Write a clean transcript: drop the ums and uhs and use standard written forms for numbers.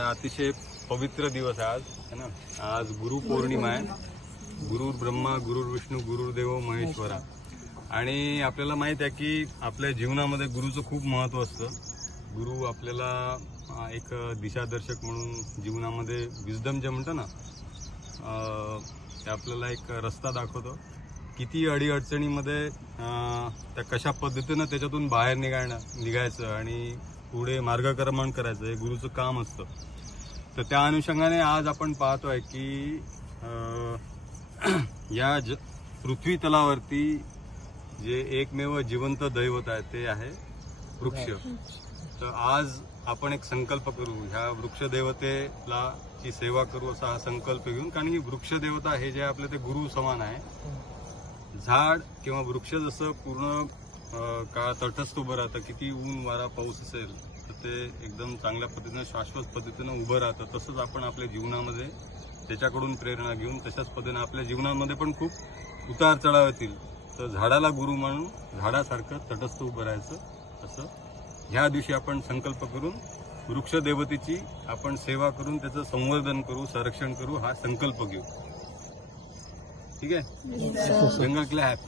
अतिशय पवित्र दिवस आहे आज, है ना। आज गुरु पौर्णिमा आहे। गुरु ब्रह्मा, गुरु विष्णू, गुरुदेव महेश्वरा। आणि आपल्याला माहित आहे की आपल्या जीवनामध्ये गुरुचं खूप महत्त्व असतं। गुरु आपल्याला एक दिशादर्शक म्हणून जीवनामध्ये विजडम जे म्हणतो ना, ते आपल्याला एक रस्ता दाखवतो। किती अडीअडचणीमध्ये त्या कशा पद्धतीनं त्याच्यातून बाहेर निघायचं आणि पुढे मार्गक्रमण करायचं, हे गुरुचं काम असतं। तर त्या अनुषंगाने आज आपण पाहतोय की या पृथ्वी तलावरती जे एकमेव जिवंत दैवत आहे ते आहे वृक्ष। तर आज आपण एक संकल्प करू, ह्या वृक्ष देवतेला ची सेवा करू असा हा संकल्प घेऊन, कारण की वृक्ष देवता हे जे आपले ते गुरु समान आहे। झाड किंवा वृक्ष जसं पूर्ण काळ तटस्थ उभं राहतं, किती ऊन वारा पाऊस असेल तर ते एकदम चांगल्या पद्धतीनं शाश्वत पद्धतीनं उभं राहतं। तसंच आपण आपल्या जीवनामध्ये त्याच्याकडून प्रेरणा घेऊन तशाच पद्धतीनं आपल्या जीवनामध्ये पण खूप उतार चढाव येतील, तर झाडाला गुरु म्हणून झाडासारखं तटस्थ उभं राहायचं असं ह्या दिवशी आपण संकल्प करून वृक्ष देवतेची आपण सेवा करून त्याचं संवर्धन करू, संरक्षण करू, हा संकल्प घेऊ। ठीक आहे। जंगल क्लॅप।